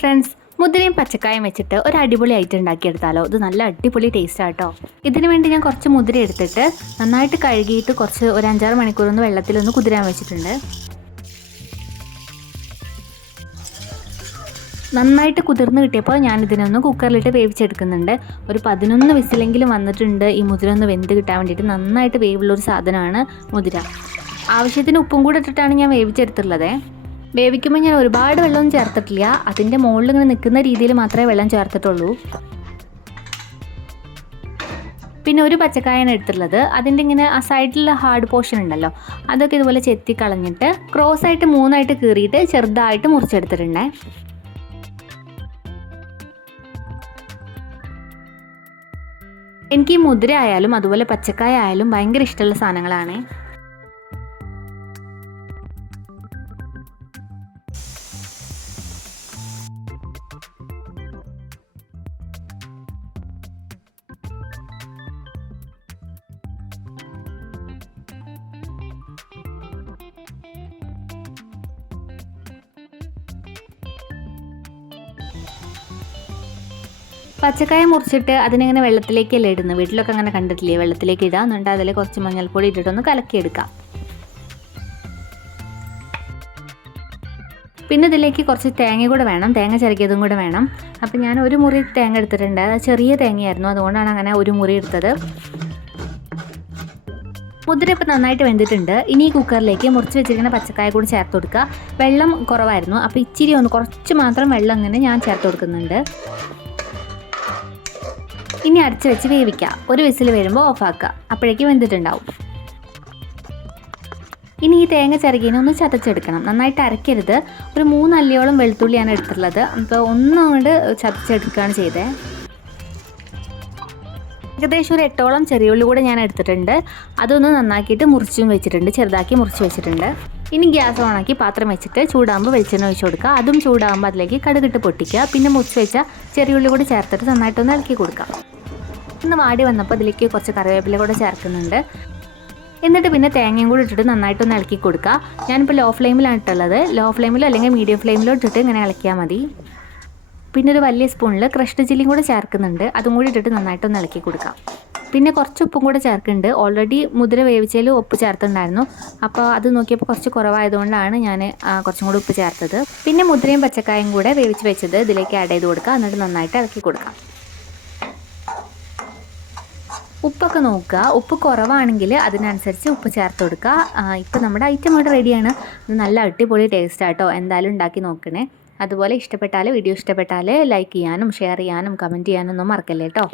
Friends മുതിരയും പച്ചക്കായും വെച്ചിട്ട് ഒരു അടിപൊളി ഐറ്റം ഉണ്ടാക്കിയെടുത്താലോ. ഇത് നല്ല അടിപൊളി ടേസ്റ്റ് ആട്ടോ. ഇതിന് വേണ്ടി ഞാൻ കുറച്ച് മുതിര എടുത്തിട്ട് നന്നായിട്ട് കഴുകിയിട്ട് കുറച്ച് ഒരു അഞ്ചാറ് മണിക്കൂറൊന്ന് വെള്ളത്തിലൊന്ന് കുതിരാൻ വെച്ചിട്ടുണ്ട്. നന്നായിട്ട് കുതിർന്ന് കിട്ടിയപ്പോൾ ഞാൻ ഇതിനൊന്ന് കുക്കറിലിട്ട് വേവിച്ചെടുക്കുന്നുണ്ട്. ഒരു പതിനൊന്ന് വിസിലെങ്കിലും വന്നിട്ടുണ്ട് ഈ മുതിര ഒന്ന് വെന്ത് കിട്ടാൻ വേണ്ടിയിട്ട്. നന്നായിട്ട് വേവുള്ളൊരു സാധനമാണ് മുതിര ആവശ്യത്തിന് ഉപ്പും കൂടെ ഇട്ടിട്ടാണ് ഞാൻ വേവിച്ചെടുത്തുള്ളത് വേവിക്കുമ്പോൾ ഞാൻ ഒരുപാട് വെള്ളമൊന്നും ചേർത്തിട്ടില്ല. അതിന്റെ മുകളിൽ ഇങ്ങനെ നിൽക്കുന്ന രീതിയിൽ മാത്രമേ വെള്ളം ചേർത്തിട്ടുള്ളൂ. പിന്നെ ഒരു പച്ചക്കായാണ് എടുത്തിട്ടുള്ളത്. അതിന്റെ ഇങ്ങനെ ആ സൈഡിലുള്ള ഹാർഡ് പോർഷൻ ഉണ്ടല്ലോ അതൊക്കെ ഇതുപോലെ ചെത്തി കളഞ്ഞിട്ട് ക്രോസ് ആയിട്ട് മൂന്നായിട്ട് കീറിയിട്ട് ചെറുതായിട്ട് മുറിച്ചെടുത്തിട്ടുണ്ടേ. എനിക്ക് ഈ മുദ്ര ആയാലും അതുപോലെ പച്ചക്കായ ആയാലും ഭയങ്കര ഇഷ്ടമുള്ള സാധനങ്ങളാണ്. പച്ചക്കായ മുറിച്ചിട്ട് അതിനിങ്ങനെ വെള്ളത്തിലേക്കല്ലേ ഇടുന്നത് വീട്ടിലൊക്കെ അങ്ങനെ കണ്ടിട്ടില്ലേ? വെള്ളത്തിലേക്ക് ഇടുക എന്നിട്ട് അതിൽ കുറച്ച് മഞ്ഞൾപ്പൊടി ഇട്ടിട്ടൊന്ന് കലക്കിയെടുക്കാം. പിന്നെ ഇതിലേക്ക് കുറച്ച് തേങ്ങ കൂടെ വേണം. തേങ്ങ ചിരക്കിയതും കൂടെ വേണം. അപ്പം ഞാൻ ഒരു മുറി തേങ്ങ എടുത്തിട്ടുണ്ട്. അത് ചെറിയ തേങ്ങയായിരുന്നു. അതുകൊണ്ടാണ് അങ്ങനെ ഒരു മുറി എടുത്തത്. മുതിര ഇപ്പം നന്നായിട്ട് വെന്തിട്ടുണ്ട്. ഇനി ഈ കുക്കറിലേക്ക് മുറിച്ച് വെച്ചിരിക്കുന്ന പച്ചക്കായ കൂടി ചേർത്ത് കൊടുക്കുക. വെള്ളം കുറവായിരുന്നു. അപ്പോൾ ഇച്ചിരി ഒന്ന് കുറച്ച് മാത്രം വെള്ളം അങ്ങനെ ഞാൻ ചേർത്ത് കൊടുക്കുന്നുണ്ട്. ഇനി അടച്ച് വെച്ച് വേവിക്കുക ഒരു വിസിൽ വരുമ്പോൾ ഓഫാക്കുക അപ്പോഴേക്ക് വെന്തിട്ടുണ്ടാവും. ഇനി ഈ തേങ്ങ ചിരകിനെ ഒന്ന് ചതച്ചെടുക്കണം. നന്നായിട്ട് അരക്കരുത് ഒരു മൂന്നല്ലിയോളം വെളുത്തുള്ളിയാണ് എടുത്തിട്ടുള്ളത്. അപ്പോൾ ഒന്നും കൊണ്ട് ചതച്ചെടുക്കുകയാണ് ചെയ്തത് ഏകദേശം ഒരു എട്ടോളം ചെറിയുള്ളി കൂടെ ഞാൻ എടുത്തിട്ടുണ്ട്. അതൊന്ന് നന്നാക്കിയിട്ട് മുറിച്ചും വെച്ചിട്ടുണ്ട്. ചെറുതാക്കി മുറിച്ച് വെച്ചിട്ടുണ്ട്. ഇനി ഗ്യാസ് ഓണാക്കി പാത്രം വെച്ചിട്ട് ചൂടാകുമ്പോൾ വെളിച്ചെണ്ണ ഒഴിച്ച് കൊടുക്കുക. അതും ചൂടാകുമ്പോൾ അതിലേക്ക് കടുകിട്ട് പൊട്ടിക്കുക. പിന്നെ മുറിച്ച് വെച്ച ചെറിയുള്ളി കൂടി ചേർത്തിട്ട് നന്നായിട്ടൊന്ന് ഇളക്കി കൊടുക്കാം. ഒന്ന് വാടി വന്നപ്പോൾ അതിലേക്ക് കുറച്ച് കറിവേപ്പില കൂടെ ചേർക്കുന്നുണ്ട്. എന്നിട്ട് പിന്നെ തേങ്ങയും കൂടി ഇട്ടിട്ട് നന്നായിട്ടൊന്ന് ഇളക്കി കൊടുക്കുക. ഞാനിപ്പോൾ ലോ ഫ്ലെയിമിലാണ് ഇട്ടുള്ളത്. ലോ ഫ്ലെയിമിലോ അല്ലെങ്കിൽ മീഡിയം ഫ്ലെയിമിലോ ഇട്ടിട്ട് ഇങ്ങനെ ഇളക്കിയാൽ മതി. പിന്നെ ഒരു വലിയ സ്പൂണിൽ ക്രഷ്ഡ് ചില്ലിയും കൂടെ ചേർക്കുന്നുണ്ട്. അതും കൂടി ഇട്ടിട്ട് നന്നായിട്ടൊന്ന് ഇളക്കി കൊടുക്കാം. പിന്നെ കുറച്ച് ഉപ്പും കൂടെ ചേർക്കുന്നുണ്ട്. ഓൾറെഡി മുതിര വേവിച്ചതിൽ ഉപ്പ് ചേർത്തിട്ടുണ്ടായിരുന്നു. അപ്പോൾ അത് നോക്കിയപ്പോൾ കുറച്ച് കുറവായതുകൊണ്ടാണ് ഞാൻ കുറച്ചും കൂടി ഉപ്പ് ചേർത്തത്. പിന്നെ മുതിരയും പച്ചക്കായും കൂടെ വേവിച്ച് വെച്ചത് ഇതിലേക്ക് ആഡ് ചെയ്ത് കൊടുക്കുക. എന്നിട്ട് നന്നായിട്ട് ഇളക്കി കൊടുക്കാം. ഉപ്പൊക്കെ നോക്കുക. ഉപ്പ് കുറവാണെങ്കിൽ അതിനനുസരിച്ച് ഉപ്പ് ചേർത്ത് കൊടുക്കുക. ഇപ്പം നമ്മുടെ ഐറ്റം ഇവിടെ റെഡിയാണ് നല്ല അടിപൊളി ടേസ്റ്റ് ആട്ടോ. എന്തായാലും ഉണ്ടാക്കി നോക്കണേ. അതുപോലെ ഇഷ്ടപ്പെട്ടാൽ വീഡിയോ ഇഷ്ടപ്പെട്ടാൽ ലൈക്ക് ചെയ്യാനും ഷെയർ ചെയ്യാനും കമന്റ് ചെയ്യാനും ഒന്നും മറക്കല്ലേ കേട്ടോ